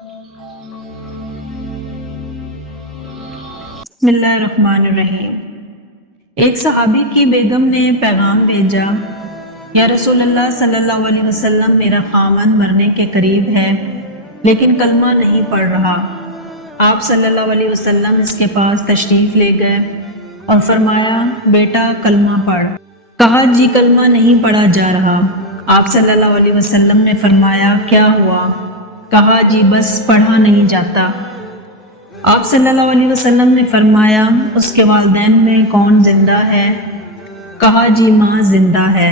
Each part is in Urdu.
بسم اللہ الرحمن الرحیم۔ ایک صحابی کی بیگم نے پیغام بھیجا، یا رسول اللہ صلی اللہ علیہ وسلم، میرا خاوند مرنے کے قریب ہے لیکن کلمہ نہیں پڑھ رہا۔ آپ صلی اللہ علیہ وسلم اس کے پاس تشریف لے گئے اور فرمایا، بیٹا کلمہ پڑھ۔ کہا، جی کلمہ نہیں پڑھا جا رہا۔ آپ صلی اللہ علیہ وسلم نے فرمایا، کیا ہوا؟ کہا، جی بس پڑھا نہیں جاتا۔ آپ صلی اللہ علیہ وسلم نے فرمایا، اس کے والدین میں کون زندہ ہے؟ کہا، جی ماں زندہ ہے۔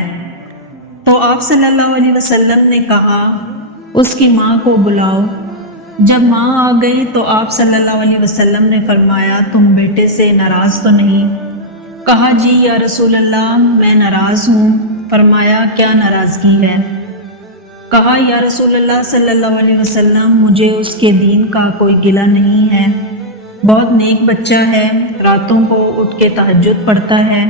تو آپ صلی اللہ علیہ وسلم نے کہا، اس کی ماں کو بلاؤ۔ جب ماں آ گئی تو آپ صلی اللہ علیہ وسلم نے فرمایا، تم بیٹے سے ناراض تو نہیں؟ کہا، جی یا رسول اللہ میں ناراض ہوں۔ فرمایا، کیا ناراضگی ہے؟ کہا، یا رسول اللہ صلی اللہ علیہ وسلم، مجھے اس کے دین کا کوئی گلہ نہیں ہے، بہت نیک بچہ ہے، راتوں کو اٹھ کے تہجد پڑھتا ہے،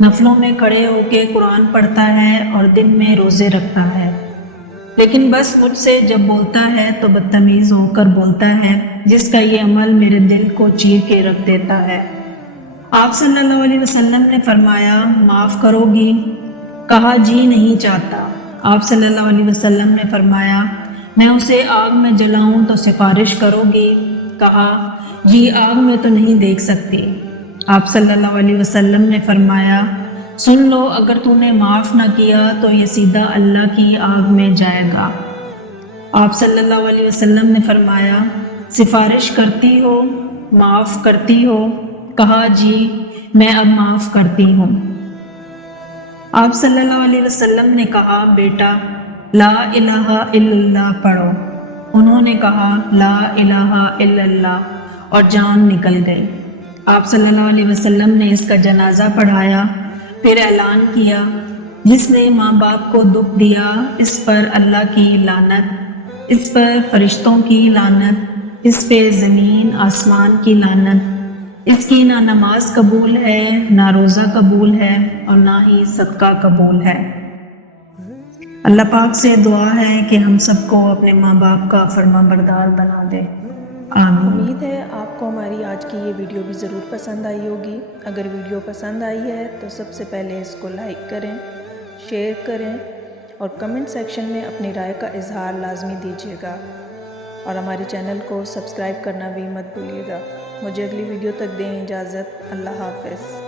نفلوں میں کھڑے ہو کے قرآن پڑھتا ہے اور دن میں روزے رکھتا ہے، لیکن بس مجھ سے جب بولتا ہے تو بدتمیز ہو کر بولتا ہے، جس کا یہ عمل میرے دل کو چیر کے رکھ دیتا ہے۔ آپ صلی اللہ علیہ وسلم نے فرمایا، معاف کرو گی؟ کہا، جی نہیں چاہتا۔ آپ صلی اللہ علیہ وسلم نے فرمایا، میں اسے آگ میں جلاؤں تو سفارش کرو گی؟ کہا، جی آگ میں تو نہیں دیکھ سکتی۔ آپ صلی اللہ علیہ وسلم نے فرمایا، سن لو، اگر تو نے معاف نہ کیا تو یہ سیدھا اللہ کی آگ میں جائے گا۔ آپ صلی اللہ علیہ وسلم نے فرمایا، سفارش کرتی ہو، معاف کرتی ہو؟ کہا، جی میں اب معاف کرتی ہوں۔ آپ صلی اللہ علیہ وسلم نے کہا، بیٹا لا الہ الا اللہ پڑھو۔ انہوں نے کہا، لا الہ الا اللہ، اور جان نکل گئی۔ آپ صلی اللہ علیہ وسلم نے اس کا جنازہ پڑھایا، پھر اعلان کیا، جس نے ماں باپ کو دکھ دیا، اس پر اللہ کی لعنت، اس پر فرشتوں کی لعنت، اس پہ زمین آسمان کی لعنت۔ اس کی نہ نماز قبول ہے، نہ روزہ قبول ہے، اور نہ ہی صدقہ قبول ہے۔ اللہ پاک سے دعا ہے کہ ہم سب کو اپنے ماں باپ کا فرما بردار بنا دے، آمین۔ امید ہے آپ کو ہماری آج کی یہ ویڈیو بھی ضرور پسند آئی ہوگی۔ اگر ویڈیو پسند آئی ہے تو سب سے پہلے اس کو لائک کریں، شیئر کریں اور کمنٹ سیکشن میں اپنی رائے کا اظہار لازمی دیجیے گا، اور ہمارے چینل کو سبسکرائب کرنا بھی مت بھولیے گا۔ مجھے اگلی ویڈیو تک دیں اجازت۔ اللہ حافظ۔